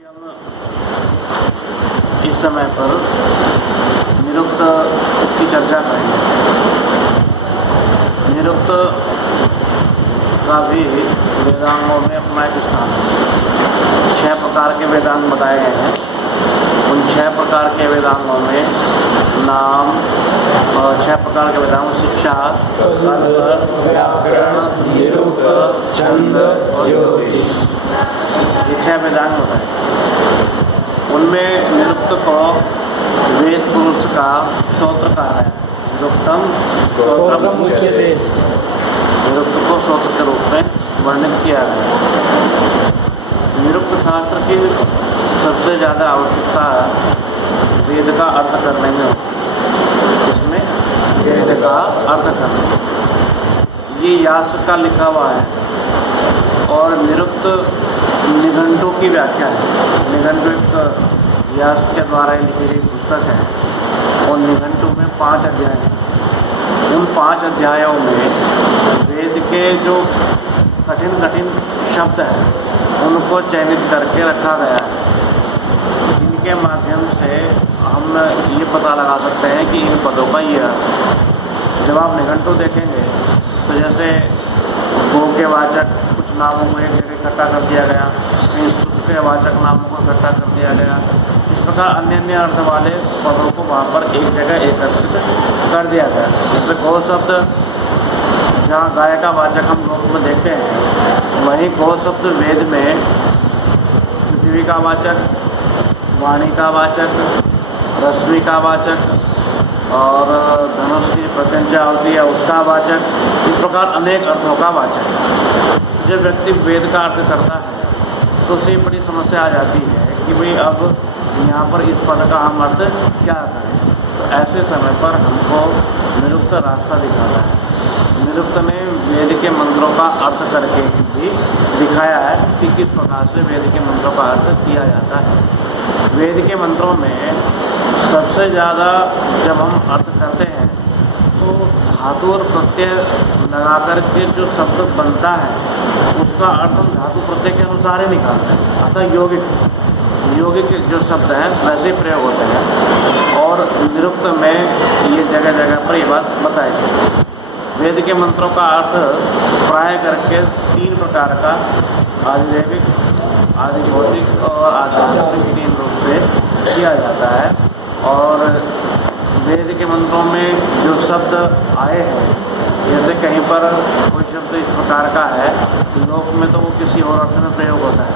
हम इस समय पर निरुक्त की चर्चा करेंगे। निरुक्त का भी वेदांगों में अपना एक स्थान है। 6 प्रकार के वेदांग बताए गए हैं। उन 6 प्रकार के वेदांगों में नाम और 6 प्रकार के वेदांग शिक्षा, व्याकरण, निरुक्त, छंद और ज्योतिष, ये 6 वेदांग बताए। उनमें निरुक्त को वेद पुरुष का श्रोत्र कहा है। निरुक्तम श्रोत्रम उच्यते। निरुक्त को श्रोत्र के रूप में वर्णित किया है। निरुक्त शास्त्र की सबसे ज़्यादा आवश्यकता वेद का अर्थ करने में होती है। इसमें वेद का अर्थ करना ये यास का लिखा हुआ है। और निरुक्त निघंटु की व्याख्या है। निघंटु एक व्यास के द्वारा लिखी गई पुस्तक है और निघंटु में 5 अध्याय हैं। उन 5 अध्यायों में वेद के जो कठिन कठिन शब्द हैं उनको चयनित करके रखा गया है। इनके माध्यम से हम ये पता लगा सकते हैं कि इन पदों का ये अर्थ। जब आप निघंटु देखेंगे तो जैसे गो के वाचक कुछ नामों को एक जगह इकट्ठा कर दिया गया, सुख के वाचक नामों को इकट्ठा कर दिया गया। इस प्रकार अन्य अन्य अर्थ वाले पदों को वहाँ पर एक जगह एकत्रित कर दिया गया। जैसे गौ शब्द जहाँ गाय का वाचक हम लोक में देखते हैं, वहीं गौ शब्द वेद में पृथ्वी का वाचक, वाणी का वाचक, रश्मि का वाचक और धनुष की प्रत्यंचा होती है उसका वाचक। इस प्रकार अनेक अर्थों का वाचक। जब व्यक्ति वेद का अर्थ करता है तो उसे बड़ी समस्या आ जाती है कि भाई अब यहाँ पर इस पद का हम अर्थ क्या करें। तो ऐसे समय पर हमको निरुक्त रास्ता दिखाता है। निरुक्त ने वेद के मंत्रों का अर्थ करके भी दिखाया है कि किस प्रकार से वेद के मंत्रों का अर्थ किया जाता है। वेद के मंत्रों में सबसे ज़्यादा जब हम अर्थ करते हैं तो धातु और प्रत्यय लगा कर के जो शब्द बनता है उसका अर्थ हम धातु प्रत्यय के अनुसार ही निकालते हैं। अतः यौगिक जो शब्द हैं वैसे प्रयोग होते हैं। और निरुक्त में ये जगह जगह पर ये बात बताई गई। वेद के मंत्रों का अर्थ प्राय करके 3 प्रकार का आदिदैविक, आदिभौतिक और आध्यात्मिक 3 रूप से किया जाता है। और वेद के मंत्रों में जो शब्द आए हैं, जैसे कहीं पर कोई शब्द इस प्रकार का है, लोक में तो वो किसी और अर्थ में प्रयोग होता है,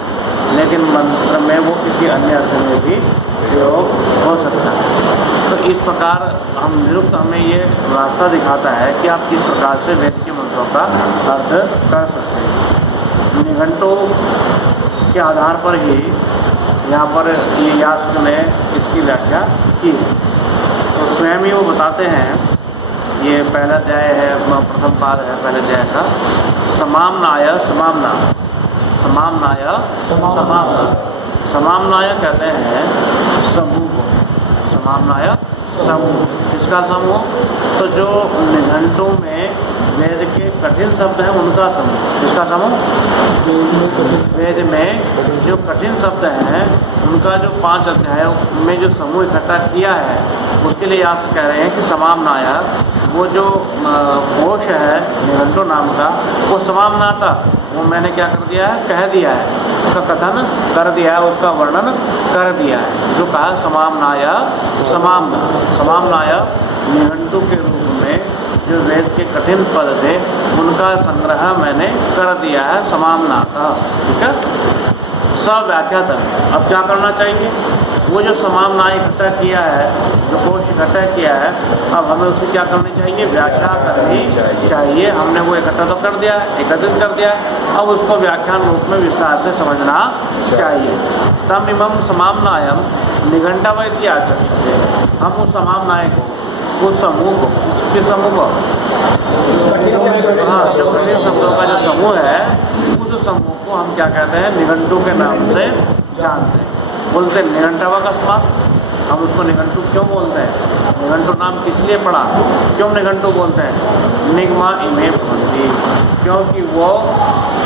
लेकिन मंत्र में वो किसी अन्य अर्थ में भी प्रयोग हो सकता है। तो इस प्रकार हम निरुक्त हमें ये रास्ता दिखाता है कि आप किस प्रकार से वेद के मंत्रों का अर्थ कर सकते हैं। निघंटु के आधार पर ही यहाँ पर ये यास्क ने इसकी व्याख्या की। तो स्वयं ही वो बताते हैं, ये पहला अध्याय है, प्रथम पाद है पहले अध्याय का। समाम्नाय समाम्ना, समाम्नाय समाम्ना। समाम्नाय कहते हैं समूह को। समाम्नाय समूह, किसका समूह? तो जो निघंटु में वेद के कठिन शब्द हैं उनका समूह। किसका समूह? वेद में जो कठिन शब्द हैं उनका जो 5 अध्यायों में जो समूह इकट्ठा किया है उसके लिए यहाँ से कह रहे हैं कि समाम्नाय, वो जो कोश है निघंटु नाम का, वो समाम्ना था, वो मैंने क्या कर दिया है? कह दिया है, उसका कथन कर दिया है, उसका वर्णन कर दिया है। जो कहा समाम्नाय समाम्ना। समाम्नाय निघंटु के रूप में जो वेद के कठिन पद थे उनका संग्रह मैंने कर दिया है समाम्ना का। ठीक है, सब व्याख्या तक। अब क्या करना चाहिए? वो जो समाम्ना इकट्ठा किया है, जो कोश इकट्ठा किया है, अब हमें उसकी क्या करनी चाहिए? व्याख्या करनी चाहिए। हमने वो इकट्ठा तो कर दिया है, एकत्रित कर दिया है, अब उसको व्याख्यान रूप में विस्तार से समझना चाहिए। तम इमं समाम्नायम निघंटावैत्याचक्षते। हम उस समाम्नाय को, उस समूह को, किस समूह को? हाँ, जो कठिन शब्दों का जो समूह है उस समूह को हम क्या कहते हैं? निघंटु के नाम से जानते हैं। बोलते हैं निघंटवा का स्मार्ट। हम उसको निघंटु क्यों बोलते हैं? निघंटु नाम किस लिए पड़ा? क्यों निघंटु बोलते हैं? निगमा इमे भवन्ति, क्योंकि वो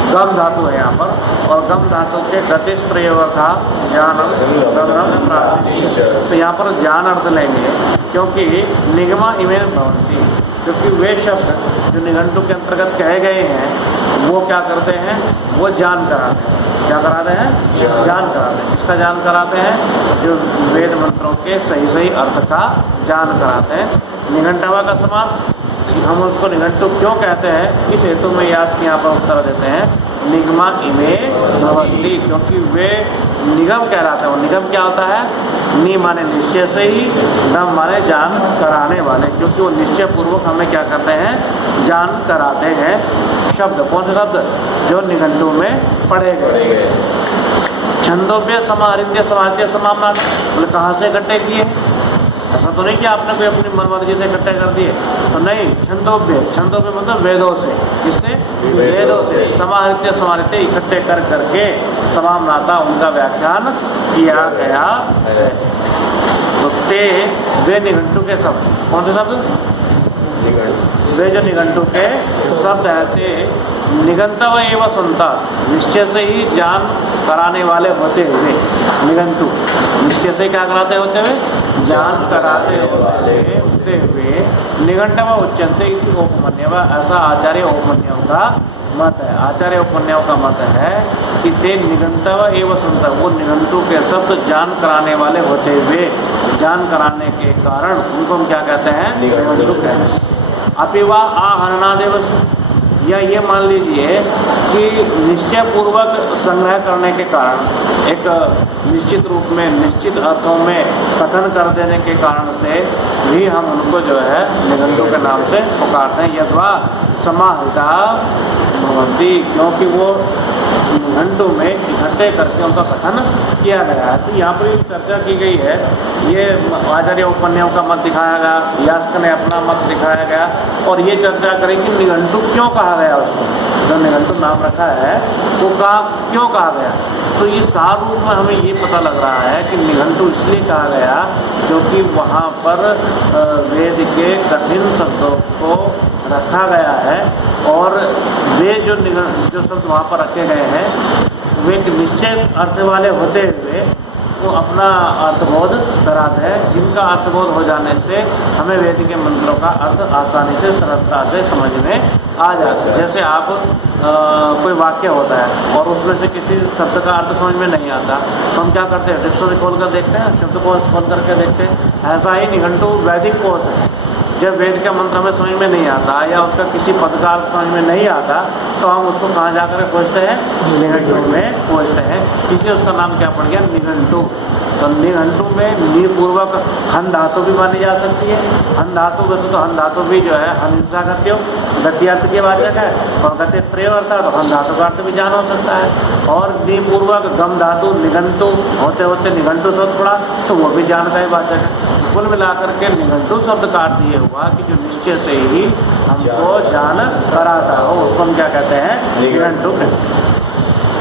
गम धातु है यहाँ पर, और गम धातु के गतिश प्रयोग का ज्ञानम गमनम प्राप्ति। तो यहाँ पर ज्ञान अर्थ लेंगे, क्योंकि निगमा इमे भवंती, क्योंकि वे शब्द जो निघंटु के अंतर्गत कहे गए हैं वो क्या करते हैं, वो ज्ञान कराते हैं। क्या कराते हैं? ज्ञान कराते हैं। किसका ज्ञान कराते हैं? जो वेद मंत्रों के सही सही अर्थ का ज्ञान कराते हैं। निघंटवा का समान, हम उसको निघंटु क्यों कहते हैं, इस हेतु में याद के यहाँ पर उत्तर देते हैं निगमा इमे भवंती, क्योंकि वे निगम कहलाते हैं। और निगम क्या होता है? नि माने निश्चय से ही, गम माने जान कराने वाले, क्योंकि वो निश्चय पूर्वक हमें क्या करते हैं, जान कराते हैं। शब्द कौन से शब्द? जो निघंटु में पढ़े गए। छंदोव्य समाहृत्य समाहृत्य समाम्नात, बोले कहाँ से इकट्ठे किए? ऐसा तो नहीं कि आपने कोई अपनी मनमर्जी से इकट्ठे कर दिए, तो नहीं। छंदोव्य, छंदोव्य मतलब वेदों से। किससे? वेदों से। समाहृत्य समाहृत्य इकट्ठे कर करके समाम्नाता, उनका व्याख्यान किया गया है। तो ते वे निघंटु के शब्द, कौन से शब्द? वे जो निघंटु के शब्द है, ते निगंतव एवं संता, निश्चय से ही ज्ञान कराने वाले होते हुए। निघंटु निश्चय से क्या कराते होते हुए? ज्ञान कराते होते हुए। निघंटव उच्यन्ते इति औपमन्यव, ऐसा आचार्य औपमन्यव का मत है। आचार्य औपमन्यव का मत है कि ते निघंटव एवं संता, वो निघंटु के शब्द ज्ञान कराने वाले होते हुए, ज्ञान कराने के कारण उनको हम क्या कहते हैं? निघंटु कहते हैं। अपिवा आहरणादेव, या ये मान लीजिए कि निश्चय पूर्वक संग्रह करने के कारण, एक निश्चित रूप में निश्चित अर्थों में कथन कर देने के कारण से भी हम उनको जो है निघंटु के नाम से पुकारते हैं। यद्वा समाहिता भवन्ति, क्योंकि वो निघंटु में इकट्ठे करके उनका कथन किया गया है। तो यहाँ पर चर्चा की गई है, ये आचार्य औपमन्यव का मत दिखाया गया, यास्क ने अपना मत दिखाया गया, और ये चर्चा करें कि निघंटु क्यों कहा गया उसको, जो निघंटु नाम रखा है वो क्यों कहा गया। तो ये सार रूप में हमें ये पता लग रहा है कि निघंटु इसलिए कहा गया क्योंकि वहाँ पर वेद के कठिन शब्दों को रखा गया है, और वे जो शब्द वहाँ पर रखे गए हैं वे एक निश्चय अर्थ वाले होते हुए वो अपना अर्थबोध कराते हैं, जिनका अर्थबोध हो जाने से हमें वेद के मंत्रों का अर्थ आसानी से सरलता से समझ में आ जाता है। जैसे आप कोई वाक्य होता है और उसमें से किसी शब्द का अर्थ समझ में नहीं आता, तो हम क्या करते हैं? डिक्शनरी खोल कर देखते हैं, शब्दकोश खोल करके देखते हैं। ऐसा ही निघंटु वैदिक कोश है। जब वेद का मंत्र हमें समझ में नहीं आता या उसका किसी पद का अर्थ समझ में नहीं आता, तो हम उसको कहाँ जाकर खोजते हैं? निघंटु में खोजते हैं। इसलिए उसका नाम क्या पड़ गया? निघंटु। तो निघंटु में निपूर्वक हन धातु भी मानी जा सकती है। हन धातु वैसे तो हन धातु भी जो है हिंसा गत्यो गति अर्थ के वाचक है, और गति प्रयोग अर्थ है, तो हन धातु का अर्थ भी जान हो सकता है। और निपूर्वक गम धातु निघंटु होते होते निघंटु शब्द पड़ा, तो वो भी ज्ञान का ही वाचक है। कुल मिलाकर के निघंटु शब्द का अर्थ ये हुआ कि जो निश्चय से ही हमको जान कराता हो, उसको हम क्या कहते हैं? निघंटु कहते हैं।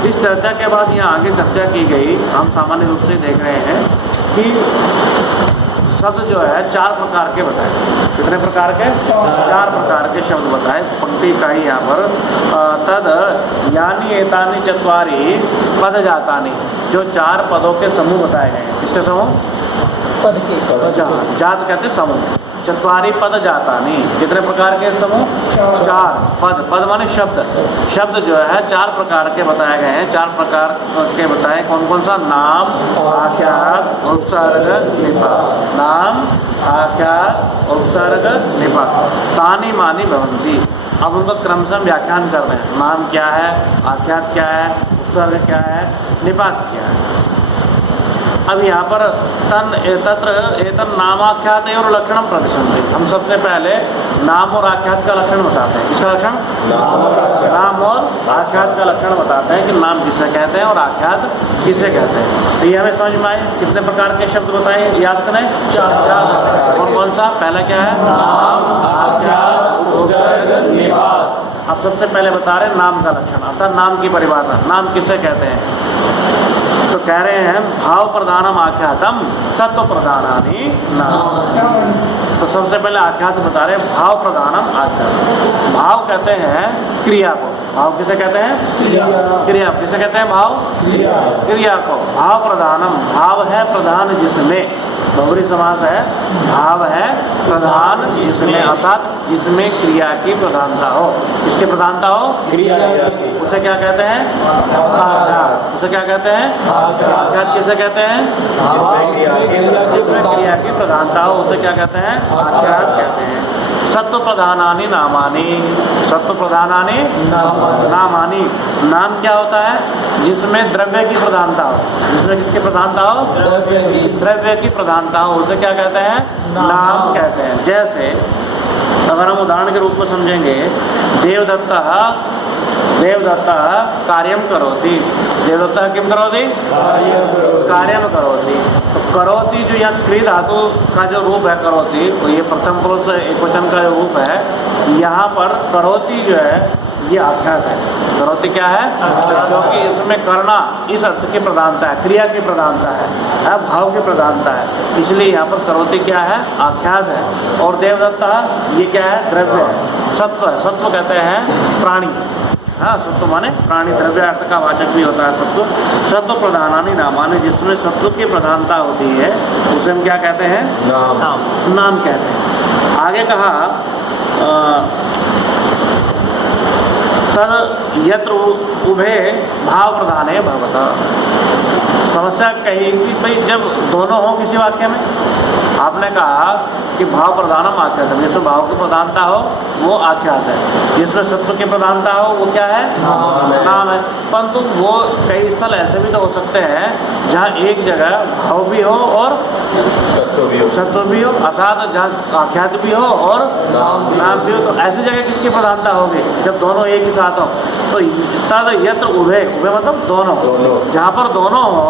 इस चर्चा के बाद यहाँ आगे चर्चा की गई, हम सामान्य रूप से देख रहे हैं कि शब्द जो है 4 प्रकार के बताए। कितने प्रकार के? 4 प्रकार के शब्द बताए। पंक्ति का ही यहाँ पर तद यानी एतानी चत्वारी पद जातानी, जो 4 पदों के समूह बताए गए हैं। किसके समूह? पद के। जात कहते समूह। चत्वारी पद जातानी, कितने प्रकार के समूह? 4 पद। पद माने शब्द। शब्द जो है 4 प्रकार के बताए गए हैं। 4 प्रकार के बताए, कौन कौन सा? नाम, आख्यात, उपसर्ग, निपात। नाम, आख्यात, उपसर्ग, निपात। तानी मानी भवंती। अब उनका क्रमशः व्याख्यान कर रहे हैं। नाम क्या है, आख्यात क्या है, उपसर्ग क्या है, निपात क्या है। अब यहाँ पर एतन नामाख्यात और लक्षणम प्रदर्शनते। हम सबसे पहले नाम और आख्यात का लक्षण बताते हैं। किसका लक्षण? नाम और आख्यात का लक्षण बताते हैं कि नाम किसे कहते हैं और आख्यात किसे कहते हैं। तो ये हमें समझ में आए। कितने प्रकार के शब्द बताए यास्क ने? 4। और कौन सा? पहला क्या है? नाम, आख्यात, उपसर्ग, निपात। अब सबसे पहले बता रहे नाम का लक्षण, अर्थात नाम की परिभाषा। नाम किसे कहते हैं? तो कह रहे हैं भाव प्रधानम आख्यातम सत्व प्रधानानि नाम। तो सबसे पहले आख्यात बता रहे हैं भाव प्रधानम आख्यात। भाव कहते हैं क्रिया को, भाव किसे कहते हैं? क्रिया। किसे कहते हैं? भाव क्रिया को। भाव प्रधानम, भाव है प्रधान जिसमें, बहुब्री समास है, भाव है प्रधान जिसमें, अर्थात जिसमें क्रिया की प्रधानता हो। किसकी प्रधानता हो? क्रिया। उसे क्या कहते हैं? आख्यात। उसे क्या कहते हैं? आख्यात। किसे कहते हैं? जिसमें क्रिया की प्रधानता हो उसे क्या कहते हैं? आख्यात कहते हैं। सत्व प्रधानानि नामानि, सत्व प्रधानानि नामानि, नाम क्या होता है? जिसमें द्रव्य की प्रधानता हो। जिसमें किसकी प्रधानता हो? द्रव्य की प्रधानता हो उसे क्या कहते हैं? नाम कहते हैं। जैसे अगर हम उदाहरण के रूप में समझेंगे, देवदत्तः कार्यम करोति। देवदत्तः किम करोति? कार्यम करोति। तो करोति जो यहाँ क्रिया धातु का जो रूप है करोति, तो ये प्रथम पुरुष एकवचन का जो रूप है, यहाँ पर करोति जो है ये आख्यात है। करोति क्या है? क्योंकि इसमें करना इस अर्थ की प्रधानता है, क्रिया की प्रधानता है, भाव की प्रधानता है, इसलिए यहाँ पर करोति क्या है? आख्यात है। और देवदत्ता ये क्या है? द्रव्य है, सत्व है। सत्व कहते हैं प्राणी। हाँ, सत्व माने प्राणी, द्रव्य अर्थ का वाचक भी होता है सत्व। सत्व प्रधानानि नामानि, जिसमें सत्व की प्रधानता होती है उसे हम क्या कहते हैं? नाम कहते हैं। आगे कहा तद यत्र उभे भाव प्रधाने भवता। समस्या कही कि भाई जब दोनों हो किसी वाक्य में, आपने कहा कि भाव प्रधानम आख्यात है, जिसमें भाव की प्रधानता हो वो आख्यात है, जिसमें सत्व की प्रधानता हो वो क्या है? नाम है। परंतु वो कई स्थल ऐसे भी तो हो सकते हैं जहाँ एक जगह भाव भी हो और सत्व भी हो, अर्थात जहाँ आख्यात भी हो और नाम भी हो। तो ऐसी जगह किसकी प्रधानता होगी? जब दोनों एक ही साथ हो। तो तद यत्र उभे, उभे मतलब दोनों, जहाँ पर दोनों हो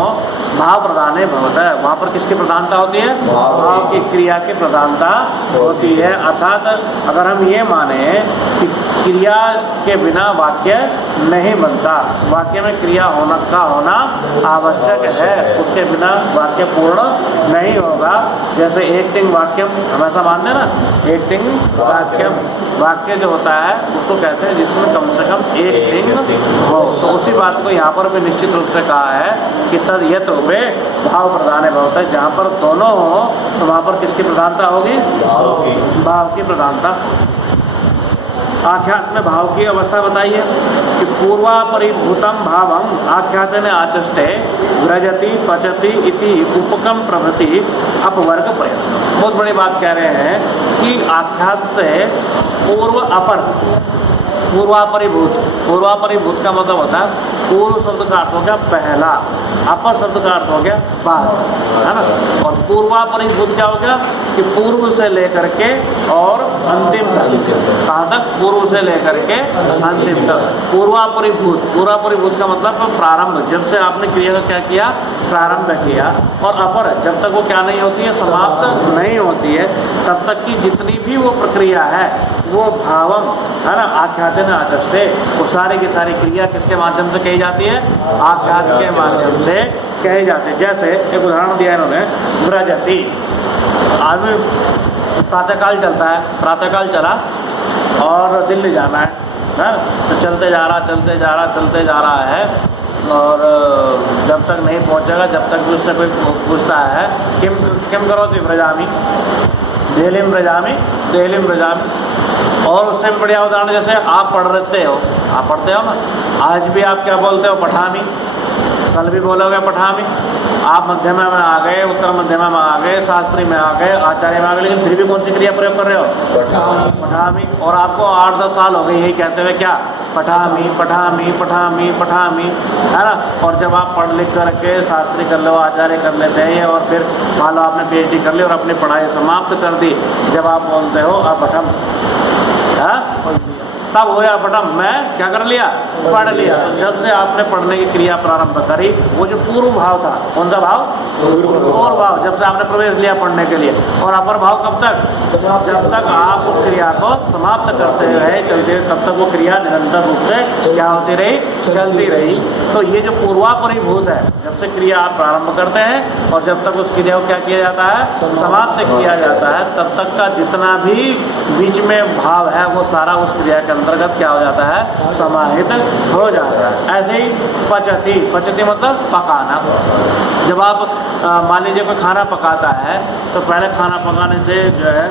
भाव प्रधाने भवता है, वहाँ पर किसकी प्रधानता होती है? भाव की, क्रिया की प्रधानता होती है। अर्थात अगर हम ये माने कि क्रिया के बिना वाक्य नहीं बनता, वाक्य में क्रिया होना आवश्यक है, उसके बिना वाक्य पूर्ण नहीं होगा। जैसे एक तिंग वाक्यम, हम ऐसा मानते हैं ना, एक तिंग वाक्यम, वाक्य जो होता है उसको कहते हैं जिसमें कम से कम एक तिंग हो। तो उसी बात को यहाँ पर भी निश्चित रूप से कहा है कि तद यत्र उभे भाव प्रधाने भवता है। जहाँ पर दोनों हो तो वहाँ पर किसकी प्रधानता होगी? भाव की प्रधानता। आख्यात में भाव की अवस्था बताइए कि पूर्वापरिभूतम भावम आख्यातेन आचष्टे व्रजति पचति इति उपकम प्रभृति अपवर्ग प्रयत्न। बहुत बड़ी बात कह रहे हैं कि आख्यात से पूर्व अपर, पूर्वापरिभूत, पूर्वापरिभूत का मतलब होता है पूर्व शब्द का अर्थ हो गया पहला, अपर शब्द का अर्थ हो गया बाद, है ना। और पूर्वापरिभूत क्या हो गया कि पूर्व से लेकर के और अंतिम तक। कहाँ तक? पूर्व से लेकर के अंतिम तक। पूर्वापरिभूत, पूर्वापरिभूत का मतलब प्रारंभ, जब से आपने क्रिया का क्या किया? प्रारंभ किया। और अपर, जब तक वो क्या नहीं होती है? समाप्त नहीं होती है, तब तक की जितनी भी वो प्रक्रिया है वो भावम, है ना, आख्यातेन आचष्टे। वो सारी की सारी क्रिया किसके माध्यम से कही जाती है? आख्यात के माध्यम से कही जाती है। जैसे एक उदाहरण दिया इन्होंने, व्रजति। आदमी प्रातःकाल चलता है, प्रातःकाल चला और दिल्ली जाना है, तो चलते जा रहा है और जब तक नहीं पहुंचेगा, जब तक भी उससे कोई पूछता है किम करोति व्रजामि, देहलीम व्रजामि। और उससे भी बढ़िया उदाहरण, जैसे आप पढ़ते हो ना, आज भी आप क्या बोलते हो? पठामी। कल भी बोलोगे पठामी। आप मध्यमा में आ गए, उत्तर मध्यमा में आ गए, शास्त्री में आ गए, आचार्य में आ गए, लेकिन फिर भी कौन सी क्रिया प्रयोग कर रहे हो? पठामी। और आपको 8-10 साल हो गए यही कहते हुए क्या? पठामी, है ना। और जब आप पढ़ लिख करके शास्त्री कर लो, आचार्य कर लेते हैं, और फिर मान लो आपने PhD कर ली और अपनी पढ़ाई समाप्त कर दी, जब आप बोलते हो अपठम, तब होया पठम, मैं क्या कर लिया? पढ़ लिया। तो जब से आपने पढ़ने की क्रिया प्रारंभ करी, वो जो पूर्व भाव था, कौन सा भाव? पूर्व भाव। जब से आपने प्रवेश लिया पढ़ने के लिए, और अपर भाव कब तक? जब तक आप उस क्रिया को समाप्त करते रहे, चलते, तब तक वो क्रिया निरंतर रूप से क्या होती रही? चलती रही। तो ये जो पूर्वापरिभूत है, जब से क्रिया आप प्रारंभ करते हैं और जब तक उस क्रिया को क्या किया जाता है? समाप्त किया जाता है, तब तक का जितना भी बीच में भाव है वो सारा उस क्रिया के अंतर्गत क्या हो जाता है? समाहित हो जाता है। ऐसे ही पचती, पचती मतलब पकाना। जब आप मान लीजिए कोई खाना पकाता है, तो पहले खाना पकाने से जो है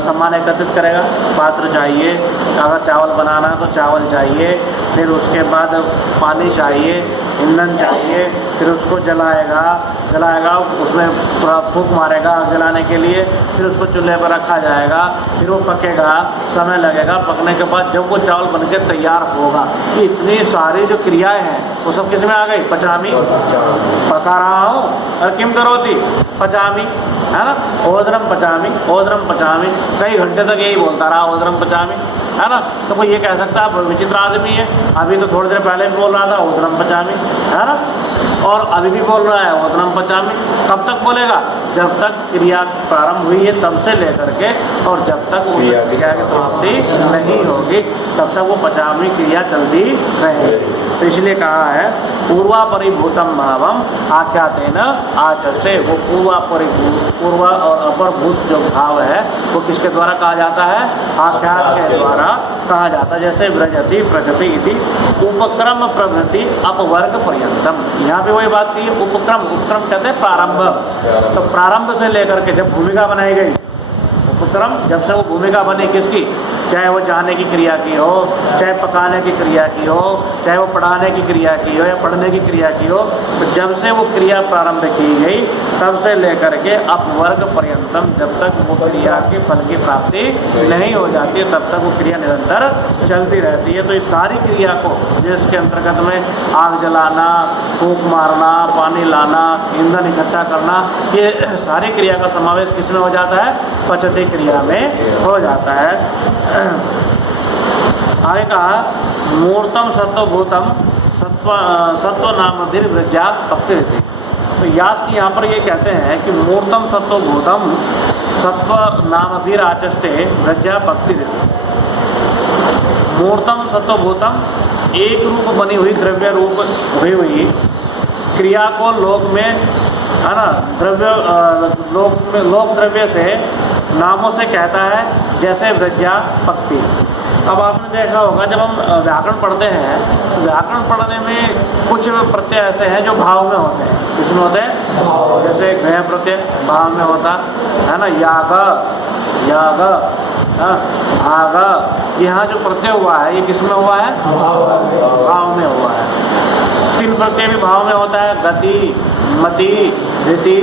सामान एकत्रित करेगा, पात्र चाहिए, अगर चावल बनाना है तो चावल चाहिए, फिर उसके बाद पानी चाहिए, ईंधन चाहिए, फिर उसको जलाएगा, उसमें पूरा फूंक मारेगा आग जलाने के लिए, फिर उसको चूल्हे पर रखा जाएगा, फिर वो पकेगा, समय लगेगा। पकने के बाद जब वो चावल बनके तैयार होगा, ये इतनी सारी जो क्रियाएं हैं वो सब किस में आ गई? पचामी। पका रहा हूँ और किम करोती? पचामी, है ना? ओदरम पचामी, ओदरम पचामी, कई घंटे तक यही बोलता रहा, ओदरम पचामी, है ना? तो कोई ये कह सकता है विचित्र आदमी है, अभी तो थोड़ी देर पहले भी बोल रहा था ओदरम पचामी, है ना? और अभी भी बोल रहा है ओदरम पचामी। कब तक बोलेगा? जब तक क्रिया प्रारंभ हुई है तब से लेकर के, और जब तक उस क्रिया की समाप्ति नहीं होगी तब तक वो पचामी क्रिया चलती रहेगी। तो इसलिए कहा है पूर्वापरिभूतम भावम आख्यातेन आचष्टे। वो पूर्व और अपरभूत जो भाव है वो किसके द्वारा कहा जाता है? आख्यात के द्वारा कहा जाता है। जैसे व्रजति प्रजति इति उपक्रम प्रवृत्ति अपवर्ग पर्यंतम। यहाँ पे वही बात की, उपक्रम, उपक्रम कहते हैं प्रारंभ। तो प्रारंभ से लेकर के जब भूमिका बनाई गई, उपक्रम जब से वो भूमिका बनी किसकी? चाहे वो जाने की क्रिया की हो, चाहे पकाने की क्रिया की हो, चाहे वो पढ़ाने की क्रिया की हो या पढ़ने की क्रिया की हो, तो जब से वो क्रिया प्रारंभ की गई तब से लेकर के अपवर्ग पर्यंतम, जब तक वो क्रिया के फल की प्राप्ति नहीं हो जाती है तब तक वो क्रिया निरंतर चलती रहती है। तो इस सारी क्रिया को, जिसके अंतर्गत में आग जलाना, फूंक मारना, पानी लाना, ईंधन इकट्ठा करना, ये सारी क्रिया का समावेश किस में हो जाता है? पचती क्रिया में हो जाता है। आगे कहा मूर्तम सत्वभूतम सत्व नाम वृज्ञा भक्ति। तो यास की यहाँ पर ये कहते हैं कि मूर्तम सत्वभूतम सत्व नाम आचष्टे वृज्ञा भक्ति। मूर्तम सत्वभूतम एक रूप बनी हुई, द्रव्य रूप हुई क्रिया को लोक में, है ना, द्रव्य लोक द्रव्य से नामों से कहता है, जैसे वृज्ञा पक्ति। अब आपने देखा होगा जब हम व्याकरण पढ़ते हैं तो व्याकरण पढ़ने में कुछ प्रत्यय ऐसे हैं जो भाव में होते हैं। किसमें होते हैं? जैसे गय प्रत्यय भाव में होता है ना, याग, याग, भाग, यहाँ जो प्रत्यय हुआ है ये किसमें हुआ है? भाव में हुआ है। तीन प्रत्यय भी भाव में होता है, गति, मति, धृति,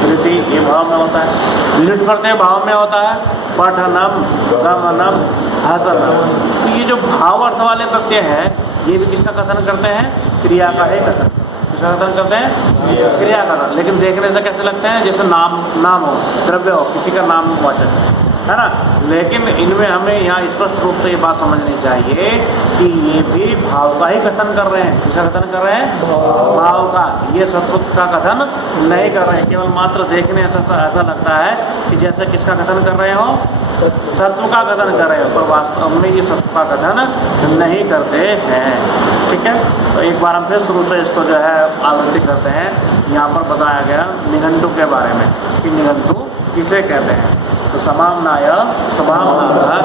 धृति, ये भाव में होता है। लिट प्रत्यय भाव में होता है, पठनम, गमनम, हसनम। तो ये जो भाव अर्थ वाले प्रत्यय हैं ये भी किसका कथन करते हैं? क्रिया का ही कथन। किसका कथन करते हैं? क्रिया का। लेकिन देखने से कैसे लगते हैं? जैसे नाम हो, द्रव्य हो, किसी का नाम वाचक, है ना। लेकिन इनमें हमें यहाँ स्पष्ट रूप से ये बात समझनी चाहिए कि ये भी भाव का ही कथन कर रहे हैं। किसका कथन कर रहे हैं? भाव का। ये सत्व का कथन नहीं कर रहे हैं। केवल मात्र देखने ऐसा लगता है कि जैसे किसका कथन कर रहे हो? सत्व का कथन कर रहे हो, पर वास्तव में ये सत्व का कथन नहीं करते हैं। ठीक है, तो एक बार हम फिर शुरू से इसको जो है आवृत्ति करते हैं। यहाँ पर बताया गया निघंटु के बारे में कि निघंटु किसे कहते हैं। तो समामनाय, समामनाता,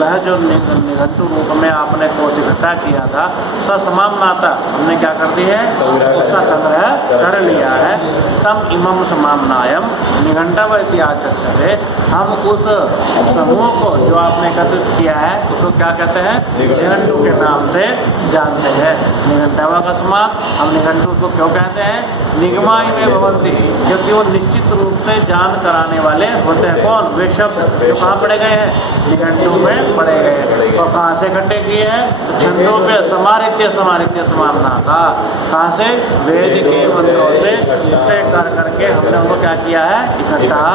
वह जो निघंटु रूप में आपने कोश इकट्ठा किया था, समामनाता हमने क्या कर दी है? उसका संग्रह कर लिया है। तम इमम समामनायम निघंटव इत्याचक्षते। हम उस समूह को जो आपने एकत्रित किया है उसको क्या कहते हैं? निघंटु के नाम से जानते हैं। निघंटव अकस्मात, हम निघंटु उसको क्यों कहते हैं? निगमाई में भवंती, क्योंकि वो निश्चित रूप से जान कराने वाले होते हैं। कौन? वे शब्द जो कहाँ पढ़े गए हैं? निघंटु में पढ़े गए हैं। और कहाँ से इकट्ठे किए हैं? छंदों पे समारित्य समानना का, कहाँ से? वेद के मंत्रों से तय कर करके हमने उनको क्या किया है? इकट्ठा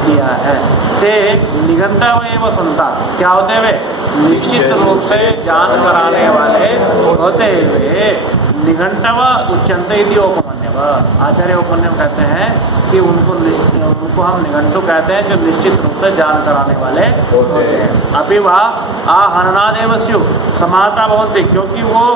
किया है। ते निगंता व संता, क्या होते हैं वे? निश्चित रूप से जान कराने वाले होते हुए निघंटव उच्चंत यदि औपमन्यव, आचार्य औपमन्यव कहते हैं कि उनको हम निघंटु कहते हैं जो निश्चित रूप से जान कराने वाले होते हैं। अभी वह आहननादेव स्यु समाहता भवन्ति, क्योंकि वो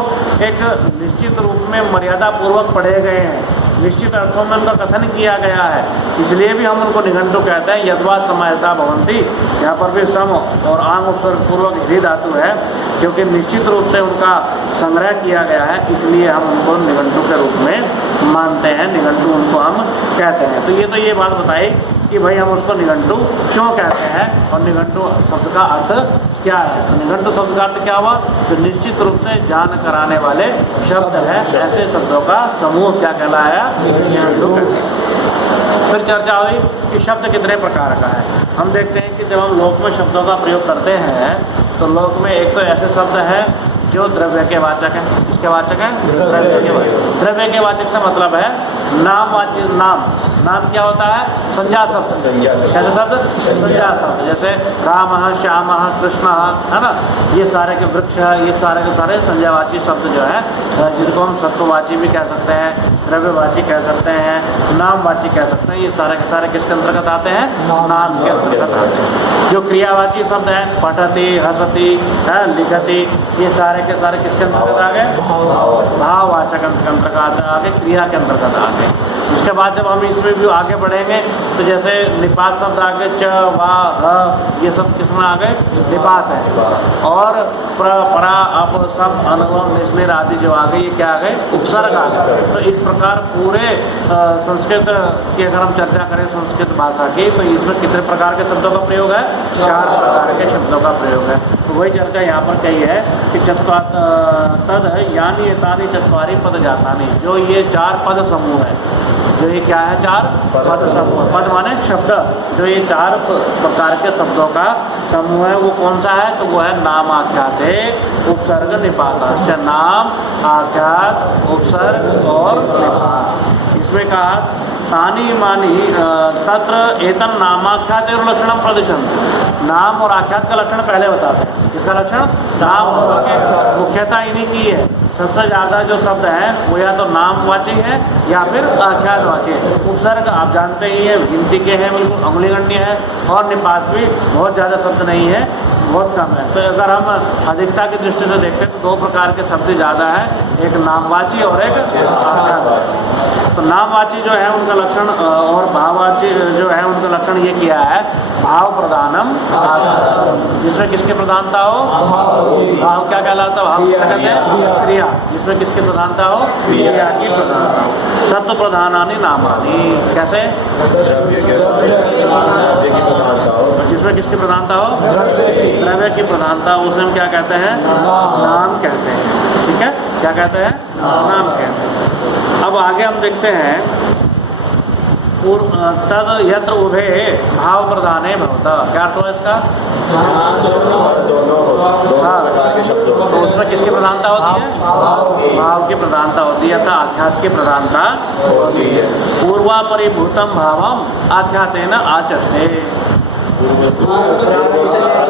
एक निश्चित रूप में मर्यादा पूर्वक पढ़े गए हैं, निश्चित अर्थों में उनका कथन किया गया है, इसलिए भी हम उनको निघंटु कहते हैं। यद्वा समाहता भवन्ति, यहाँ पर भी सम और आंग उपसर्ग पूर्वक ह्री धातु है, क्योंकि निश्चित रूप से उनका संग्रह किया गया है, इसलिए हम उनको निघंटु के रूप में मानते हैं, निघंटु उनको हम कहते हैं। तो ये बात बताई कि भाई हम उसको निघंटु क्यों कहते हैं और निघंटु शब्द का अर्थ क्या है। तो निघंटु शब्द का अर्थ क्या हुआ? तो निश्चित रूप से जान कराने वाले शब्द है, ऐसे शब्दों का समूह क्या कहलाया? निघंटु। फिर चर्चा हुई कि शब्द कितने प्रकार का है। हम देखते हैं कि जब हम लोक में शब्दों का प्रयोग करते हैं तो लोक में एक तो ऐसे शब्द है जो द्रव्य के वाचक है। किसके वाचक है? द्रव्य के वाचक। द्रव्य के वाचक से मतलब है नामवाचक। नाम क्या होता है? संज्ञा शब्द। कैसे शब्द? संज्ञा शब्द। जैसे राम, श्याम, कृष्ण, है ना, ये सारे के वृक्ष, ये सारे के सारे संज्ञावाची शब्द जो है, जिनको हम सत्ववाची भी कह सकते हैं, द्रव्यवाची कह सकते हैं, नामवाची कह सकते हैं, ये सारे के सारे किसके अंतर्गत आते हैं? नाम के अंतर्गत आते हैं। जो क्रियावाची शब्द है, पठति, हसति, लिखति, ये सारे के सारे किसके अंतर्गत आ गए? भाववाचक अंतर्गत आ गए, क्रिया के अंतर्गत आ गए। उसके बाद जब हम इसमें भी आगे बढ़ेंगे तो जैसे निपात शब्द आ गए, च, वा, ह, ये सब किसमें आ गए? निपात है। और परा, अप, सम, अनुगम, निश्निर आदि जो आ गए, ये क्या आ गए? उपसर्ग आ गए। तो इस प्रकार पूरे संस्कृत की अगर हम चर्चा करें संस्कृत भाषा की, तो इसमें कितने प्रकार के शब्दों का प्रयोग है? 4 प्रकार के शब्दों का प्रयोग है। तो वही चर्चा यहाँ पर कही है कि तद यानी एतानि चत्वारि पद जातानि, जो ये 4 पद समूह है, जो ये क्या है? 4 पद समूह। पद माने शब्द, जो ये 4 प्रकार के शब्दों का समूह है वो कौन सा है? तो वो है नाम, आख्याते, उपसर्ग, निपात। नाम, आख्यात, उपसर्ग और निपात। इसमें कहा तानी मानी तत्र एतन नामाख्यात और लक्षणम प्रदिशन्ति। नाम और आख्यात का लक्षण पहले बताते हैं। इसका लक्षण नाम मुख्यतः इन्हीं की है। सबसे ज़्यादा जो शब्द हैं वो या तो नामवाची है या फिर आख्यातवाची है। उपसर्ग आप जानते ही हैं, गिनती के हैं, बिल्कुल अंगुलीगण्य है। और निपात भी बहुत ज़्यादा शब्द नहीं है, बहुत कम है। तो अगर हम अधिकता की दृष्टि से देखते हैं तो 2 प्रकार के शब्द ज़्यादा है, एक नामवाची और एक आख्यातवाची। तो नामवाची जो है उनका लक्षण और भाववाची जो है उनका लक्षण ये किया है, भाव प्रधानम, जिसमें किसकी प्रधानता हो? भाव क्या कहलाता है? भाव किसे कहते हैं? क्रिया। जिसमें किसकी प्रधानता हो? क्रिया की प्रधानता हो। सत्व प्रधानानि नामानि। कैसे? जिसमें किसकी प्रधानता हो? द्रव्य की प्रधानता, उसे हम क्या कहते हैं? नाम कहते हैं। ठीक है, क्या कहते हैं? नाम कहते हैं। अब आगे हम देखते हैं तद यत्र उभे भाव प्रधाने भवता। क्या अर्थ है इसका? तो उसमें किसकी प्रधानता होती है? भाव की प्रधानता होती है, अर्थात आख्यात की प्रधानता होती है। पूर्वा परिभूतम भावम आख्यातेन आचष्टे।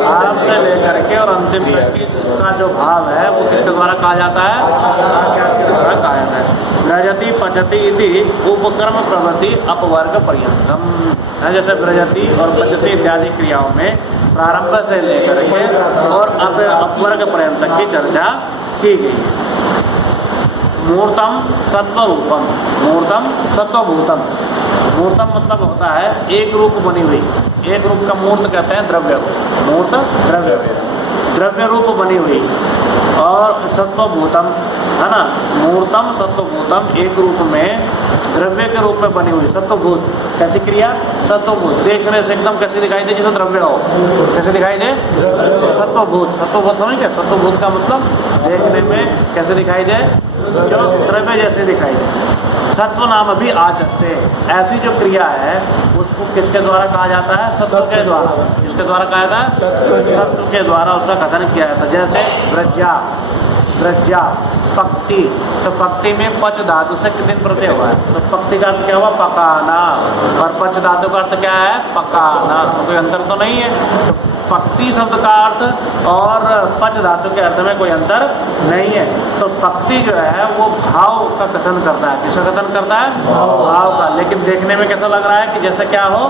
आरंभ से लेकर के और अंतिम तक का जो भाव है वो किसके द्वारा कहा जाता है? आख्यात के द्वारा कहा जाता है। ब्रजति पचति इति उपक्रम प्रवृत्ति अपवर्ग पर्यंतम। जैसे ब्रजति और पचति इत्यादि क्रियाओं में प्रारंभ से लेकर के और अपवर्ग पर्यंत तक की चर्चा की गई है। मूर्तम सत्वरूपम, मूर्तम सत्वभूतम। मूर्तम मतलब होता है एक रूप बनी हुई। एक रूप का मूर्त कहते हैं द्रव्य को। मूर्त द्रव्य, द्रव्य रूप बनी हुई। और सत्वभूतम है ना, मूर्तम सत्वभूतम, एक रूप में द्रव्य के रूप में बनी हुई। सत्वभूत कैसी क्रिया? सत्वभूत, देखने से एकदम कैसे दिखाई दे? जैसे द्रव्य हो। कैसे दिखाई दे? सत्वभूत। सत्वभूत समझ क्या? सत्वभूत का मतलब देखने में कैसे दिखाई दे? जो द्रव्य जैसे दिखाई दे। सत्व नाम भी आचस्ते, ऐसी जो क्रिया है उसको किसके द्वारा कहा जाता है? सत्व के द्वारा। किसके द्वारा कहा जाता है? सत्व के द्वारा उसका कथन किया जाता है। जैसे व्रज्या, व्रज्या, पक्ति, तो पक्ति में पच धातु से कितने प्रत्यय हुआ है? तो पक्ति का अर्थ क्या हुआ? पकाना, और पच धातु का अर्थ क्या है? पकाना। तो कोई अंतर तो नहीं है। तो पक्ति शब्द का अर्थ और पच धातु के अर्थ में कोई अंतर नहीं है। तो पक्ति जो है वो भाव का कथन करता है। किसका कथन करता है? भाव का। लेकिन देखने में कैसा लग रहा है कि जैसे क्या हो?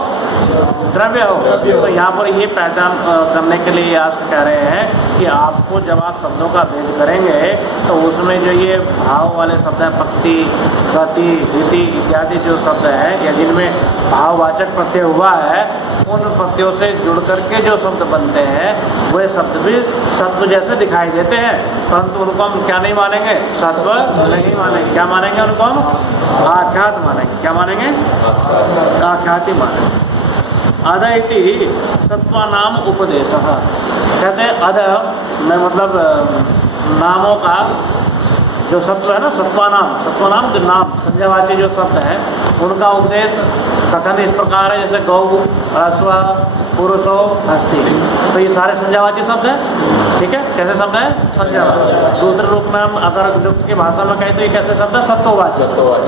द्रव्य हो। तो यहाँ पर ये पहचान करने के लिए आज कह रहे हैं कि आपको जब आप शब्दों का भेद करेंगे तो उसमें जो ये भाव वाले शब्द हैं, पक्ति, गति, रीति इत्यादि जो शब्द हैं या जिनमें भाववाचक प्रत्यय हुआ है, उन प्रत्ययों से जुड़ करके जो शब्द बनते हैं वे शब्द भी सत्व जैसे दिखाई देते हैं, परंतु उनको हम क्या नहीं मानेंगे? सत्व नहीं मानेंगे। क्या मानेंगे? उनको हम आख्यात मानेंगे। क्या मानेंगे? आख्यात ही मानेंगे। अध इति सत्वानाम उपदेशः, कहते हैं अध में मतलब नामों का जो सत्व है ना, सत्वानाम, सत्वानाम जो नाम संज्ञावाची जो शब्द है उनका उपदेश कथन इस प्रकार है जैसे गौ, अश्व, पुरुषो, हस्ती। तो ये सारे संज्ञावाची शब्द हैं। ठीक है, कैसे शब्द है? संज्ञावाची। दूसरे रूप में हम अगर लुप्त की भाषा में कहें तो ये कैसे शब्द है? सत्ववाची।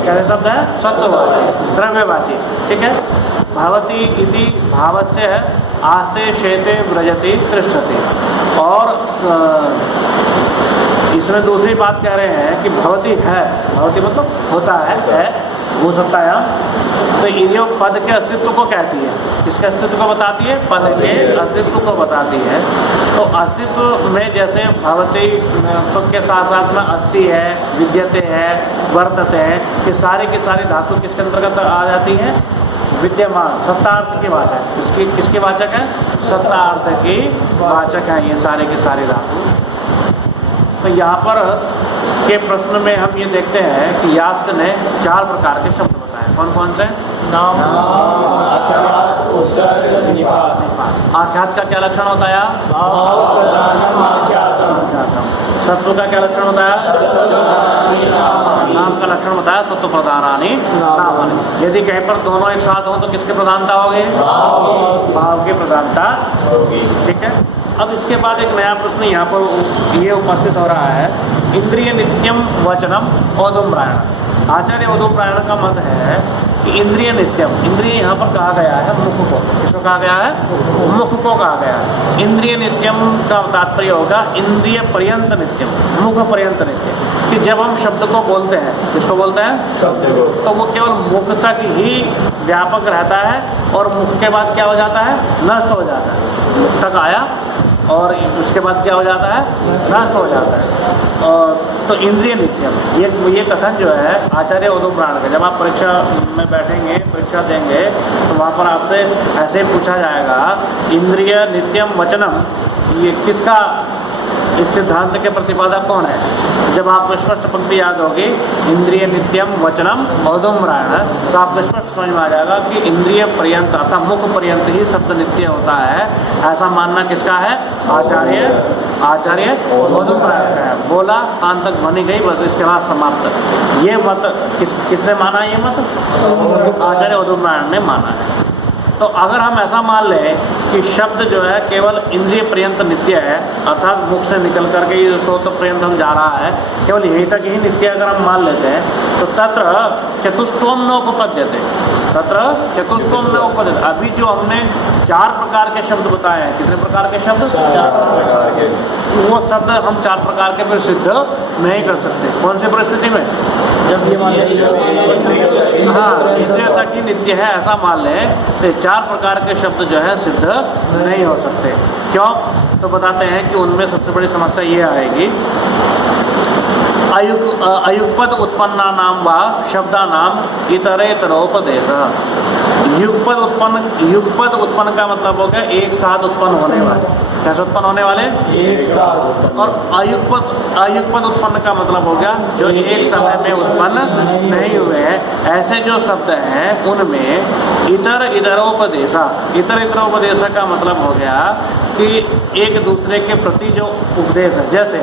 कैसे शब्द है? सत्ववाची, द्रव्यवाची। ठीक है। भवती इति भावस्य है आस्ते शेते व्रजति तिष्ठति। और इसमें दूसरी बात कह रहे हैं कि भवती है, भवती मतलब होता है, हो सकता है। तो ये पद के अस्तित्व को कहती है। किसके अस्तित्व को बताती है? पद के अस्तित्व को बताती है। तो अस्तित्व में जैसे भवती पद के साथ साथ में अस्ति है, विद्यते है, वर्तते है, ये सारी की सारी धातु किसके अंतर्गत आ जाती हैं? विद्यमान, सत्तार्थ की वाचक। किसकी वाचक है? सत्तार्थ की वाचक है ये सारे के सारे धातु। तो यहाँ पर के प्रश्न में हम ये देखते हैं कि यास्क ने 4 प्रकार के शब्द बताए। कौन कौन से? नाम, आख्यात, उपसर्ग, निपात। आख्यात का क्या लक्षण होता है? सत्व का क्या लक्षण होता है? नाम का लक्षण होता है सत्व प्रधानानि नामानि। यदि कहीं पर दोनों एक साथ हो तो किसकी प्रधानता होगी? भाव की प्रधानता होगी। ठीक है। अब इसके बाद एक नया प्रश्न यहाँ पर ये उपस्थित हो रहा है, इंद्रिय नित्यम वचनम औदुम्रायण। आचार्य औदुम्रायण का मत है कि इंद्रिय नित्यम, इंद्रिय यहाँ पर कहा गया है मुख को। किसको कहा गया है? मुख को कहा गया है। इंद्रिय नित्यम का तात्पर्य होगा इंद्रिय पर्यंत नित्यम, मुख पर्यंत नित्यम। कि जब हम शब्द को बोलते हैं, किसको बोलते हैं? शब्द को, तो वो केवल मुख तक ही व्यापक रहता है और मुख के बाद क्या हो जाता है? नष्ट हो जाता है। मुख तक आया और उसके बाद क्या हो जाता है? नष्ट हो जाता है। और तो इंद्रिय नित्यम ये कथन जो है आचार्य औदुम्रायण का, जब आप परीक्षा में बैठेंगे, परीक्षा देंगे तो वहाँ पर आपसे ऐसे पूछा जाएगा इंद्रिय नित्यम वचनम, ये किसका इस सिद्धांत के प्रतिपादक कौन है? जब आपको स्पष्ट पंक्ति याद होगी इंद्रिय नित्यम वचनम औदुम्रायण, तो आपको स्पष्ट समझ में आ जाएगा कि इंद्रिय पर्यंत अर्थात मुख पर्यंत ही शब्द नित्य होता है। ऐसा मानना किसका है? आचार्य औदुम्रायण का है। बोला, कान तक ध्वनि गई, बस इसके बाद समाप्त। ये मत किसने माना? ये मत आचार्य औदुम्रायण ने माना है। तो अगर हम ऐसा मान लें कि शब्द जो है केवल इंद्रिय पर्यंत नित्य है, अर्थात मुख से निकल करके ये श्रोत्र पर्यंत हम जा रहा है, केवल यही तक ही नित्य अगर हम मान लेते हैं, तो तत्र चतुष्टोम न उपपद्यते, तत्र चतुष्टोम न उपपद्यते। अभी जो हमने 4 प्रकार के शब्द बताए हैं, कितने प्रकार के शब्द? 4 प्रकार के। वो शब्द हम 4 प्रकार के फिर सिद्ध नहीं कर सकते। कौन सी परिस्थिति में? जब ये मान इंद्रिय तक ही नित्य है ऐसा मान लें तो 4 प्रकार के शब्द जो है सिद्ध नहीं हो सकते। क्यों? तो बताते हैं कि उनमें सबसे बड़ी समस्या ये आएगी, अयुगपद उत्पन्ना नाम व शब्दा नाम इतरेतरोपदेश। युगपद उत्पन्न का मतलब हो गया एक साथ उत्पन्न होने वाले। कैसे उत्पन्न होने वाले? एक साथ। और अयुगपद उत्पन्न का मतलब हो गया जो एक समय में उत्पन्न नहीं हुए हैं। ऐसे जो शब्द हैं उनमें इतरोपदेशा का मतलब हो गया कि एक दूसरे के प्रति जो उपदेश है। जैसे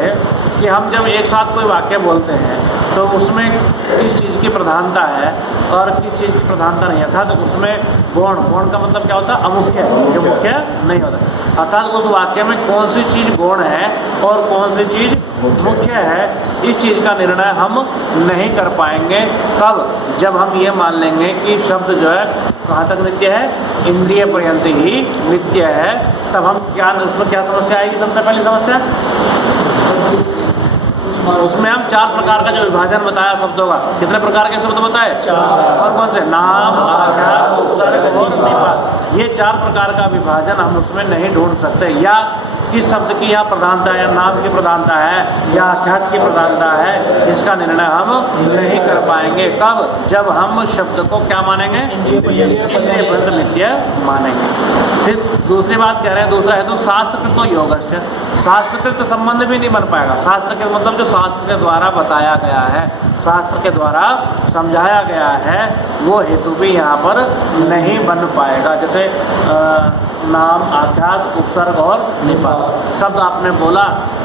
कि हम जब एक साथ कोई वाक्य बोलते हैं तो उसमें किस चीज़ की प्रधानता है और किस चीज़ की प्रधानता नहीं है, अर्थात उसमें गौण का मतलब क्या होता है, अमुख्य, जो मुख्य नहीं होता, अर्थात उस वाक्य में कौन सी चीज़ गौण है और कौन सी चीज़ मुख्य है, इस चीज़ का निर्णय हम नहीं कर पाएंगे। कब? जब हम ये मान लेंगे कि शब्द जो है कहाँ तक नित्य है, इंद्रिय पर्यंत ही नित्य है, तब हम क्या, उसमें क्या समस्या आएगी? सबसे पहली समस्या उसमें हम 4 प्रकार का जो विभाजन बताया शब्दों का, कितने प्रकार के शब्द बताए? 4। और कौन से? नाम, आख्यात, उपसर्ग और निपात। ये 4 प्रकार का विभाजन हम उसमें नहीं ढूंढ सकते, या किस शब्द की यहाँ प्रधानता है, या नाम की प्रधानता है, या आख्यात की प्रधानता है, इसका निर्णय हम नहीं कर पाएंगे। कब? जब हम शब्द को क्या मानेंगे? इंद्रिय पर्यंत नित्य मानेंगे। फिर दूसरी बात कह रहे हैं, दूसरा है तो शास्त्रकृत तो योगश्च, शास्त्रकृत संबंध भी नहीं बन पाएगा। शास्त्र के मतलब जो शास्त्र के द्वारा बताया गया है, शास्त्र के द्वारा समझाया गया है, वो हेतु भी यहाँ पर नहीं बन पाएगा। जैसे नाम, आख्यात, उपसर्ग और निपात शब्द आपने बोला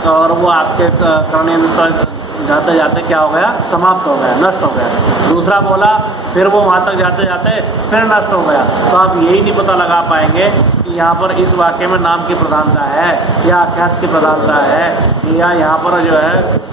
और वो आपके कर्णेंद्र जाते जाते क्या हो गया? समाप्त हो गया, नष्ट हो गया। दूसरा बोला, फिर वो वहाँ तक जाते जाते फिर नष्ट हो गया। तो आप यही नहीं पता लगा पाएंगे कि यहाँ पर इस वाक्य में नाम की प्रधानता है या आख्यात की प्रधानता है, या यहाँ पर जो है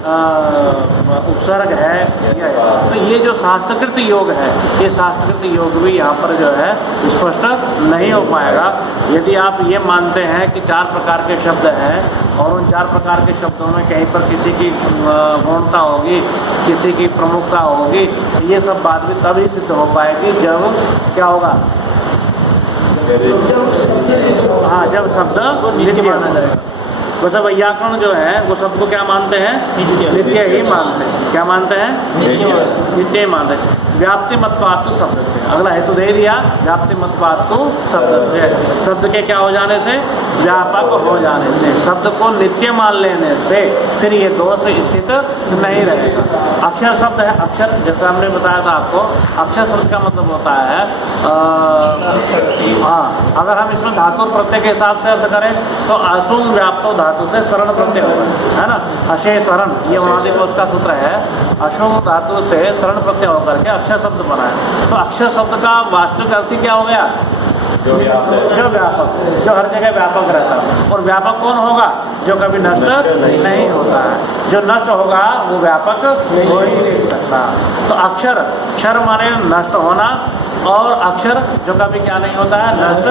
उपसर्ग है, या तो ये जो शास्त्रकृत योग है, ये शास्त्रकृत योग भी यहाँ पर जो है स्पष्ट नहीं हो पाएगा। यदि आप ये मानते हैं कि 4 प्रकार के शब्द हैं और उन 4 प्रकार के शब्दों में कहीं पर किसी की गौणता होगी, किसी की प्रमुखता होगी, ये सब बात भी तभी सिद्ध हो पाएगी जब क्या होगा? हाँ, जब शब्द नित्य माना जाएगा। वैसे व्याकरण जो है वो शब्द को क्या मानते हैं? नित्य ही मानते हैं। क्या मानते हैं? नित्य ही मानते हैं। व्याप्ति मतपातु शब्द से, अगला हेतु दे दिया, व्याप्ति मतपातु शब्द से, शब्द के क्या हो जाने से? व्यापक हो जाने से, शब्द को नित्य मान लेने से फिर ये दोष स्थित नहीं रहेगा। अक्षर शब्द है, अक्षर जैसे हमने बताया था आपको, अक्षर शब्द का मतलब होता है हाँ, अगर हम इसमें धातु प्रत्यय के हिसाब से अर्थ करें तो अशुंग व्याप्तो धातु से शरण प्रत्यय होगा, है ना, अशे शरण, ये वहाँ को उसका सूत्र है, अशुंग धातु से शरण प्रत्यय होकर के अक्षर शब्द बना है। तो अक्षर शब्द का वास्तविक अर्थ क्या हो गया? जो व्यापक, जो हर जगह व्यापक रहता है। और व्यापक कौन होगा? जो कभी नष्ट नहीं होता है। जो नष्ट होगा वो व्यापक हो ही नहीं सकता। तो अक्षर, क्षर माने नष्ट होना, और अक्षर जो कभी क्या नहीं होता है? नष्ट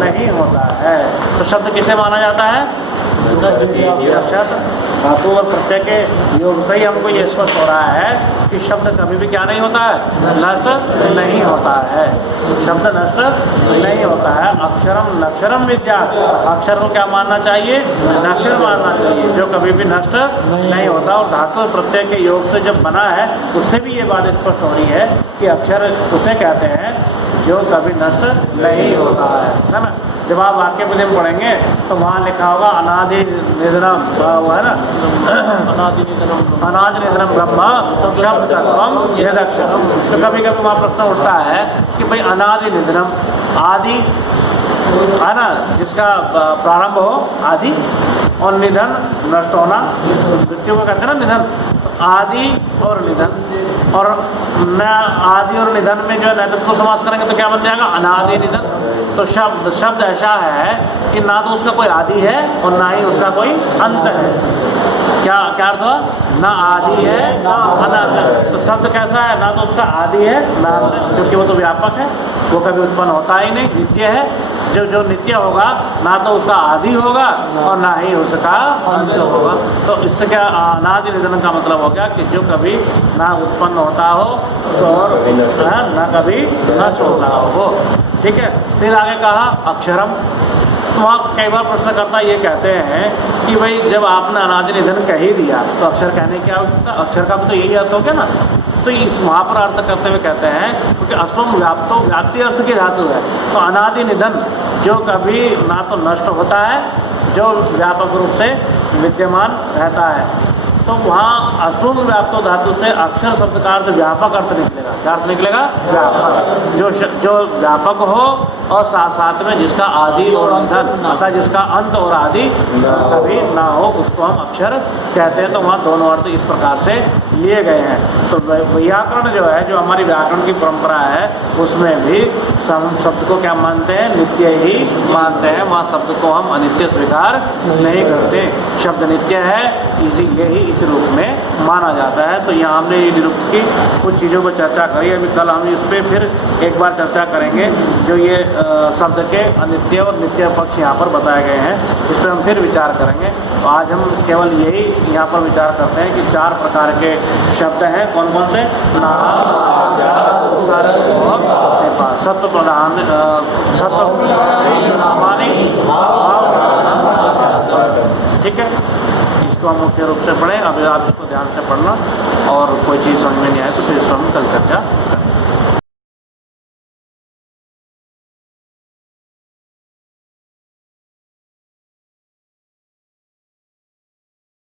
नहीं होता है। तो शब्द किसे माना जाता है? अक्षर धातु और प्रत्यय के योग से ही हमको ये स्पष्ट हो रहा है कि शब्द कभी भी क्या नहीं होता है? नष्ट नहीं होता है। शब्द नष्ट नहीं होता है। अक्षरम नक्षरम विद्या, अक्षर को क्या मानना चाहिए? नक्षर मानना चाहिए, जो कभी भी नष्ट नहीं होता। और धातु और प्रत्यय के योग से जब बना है उससे भी ये बात स्पष्ट हो रही है कि अक्षर उसे कहते हैं जो कभी नष्ट नहीं होता है ना। जब आप वाक्य में पढ़ेंगे तो वहाँ लिखा होगा अनादि निधनम, वो है ना, अनादि निधनम ब्रह्म शब्द तत्वम यदक्षरम। तो कभी कभी वहाँ प्रश्न उठता है कि भाई अनादि निधनम, आदि है ना, जिसका प्रारंभ हो आदि, और निधन नष्ट होना, मृत्यु को कहते हैं ना निधन। आदि और निधन, और न आदि और निधन में जो है नैतिक को समास करेंगे तो क्या बन जाएगा? अनादि निधन। तो शब्द ऐसा है कि ना तो उसका कोई आदि है और ना ही उसका कोई अंत है। क्या अर्थ हुआ? ना आदि है ना अनंत। तो शब्द कैसा है? ना तो उसका आदि है ना अंत है, क्योंकि वो तो व्यापक है, वो कभी उत्पन्न होता ही नहीं, नित्य है। जो नित्य होगा ना तो उसका आदि होगा और ना ही उसका अंत होगा। तो इससे क्या अनादि निधन का मतलब हो गया कि जो कभी ना उत्पन्न होता हो और ना कभी नष्ट होता हो। ठीक है। फिर आगे कहा अक्षरम। तो वहाँ कई बार प्रश्नकर्ता ये कहते हैं कि भाई जब आपने अनादि निधन कह ही दिया तो अक्षर कहने की आवश्यकता, अक्षर का भी तो यही अर्थ हो गया ना। तो इस वहाँ पर अर्थ करते हुए कहते हैं क्योंकि असुम व्याप्तो व्याप्ति अर्थ की धातु है, तो अनादि निधन जो कभी ना तो नष्ट होता है, जो व्यापक रूप से विद्यमान रहता है। तो वहाँ असून व्याप्तो धातु से अक्षर शब्द का अर्थ व्यापक अर्थ निकलेगा। क्या अर्थ निकलेगा? व्यापक। जो व्यापक हो और साथ साथ में जिसका आदि और अंधन, अर्थात जिसका अंत और आदि कभी ना हो, उसको हम अक्षर कहते हैं। तो वहाँ दोनों अर्थ इस प्रकार से लिए गए हैं। तो व्याकरण जो है, जो हमारी व्याकरण की परंपरा है, उसमें भी शब्द को क्या मानते हैं? नित्य ही मानते हैं। वहाँ शब्द को हम अनित्य स्वीकार नहीं करते। शब्द नित्य है, यही इस रूप में माना जाता है। तो यहाँ हमने ये निरुक्त की कुछ चीज़ों पर चर्चा करी। अभी कल हम इस पर फिर एक बार चर्चा करेंगे। जो ये शब्द के अनित्य और नित्य पक्ष यहाँ पर बताए गए हैं, इस पर हम फिर विचार करेंगे। तो आज हम केवल यही यहाँ पर विचार करते हैं कि 4 प्रकार के शब्द हैं। कौन कौन से? सत्व प्रधान, ठीक है। इसको हम मुख्य रूप से पढ़ें। अभी आप इसको ध्यान से पढ़ना, और कोई चीज़ समझ में नहीं आए तो फिर इसको हम कल चर्चा करें।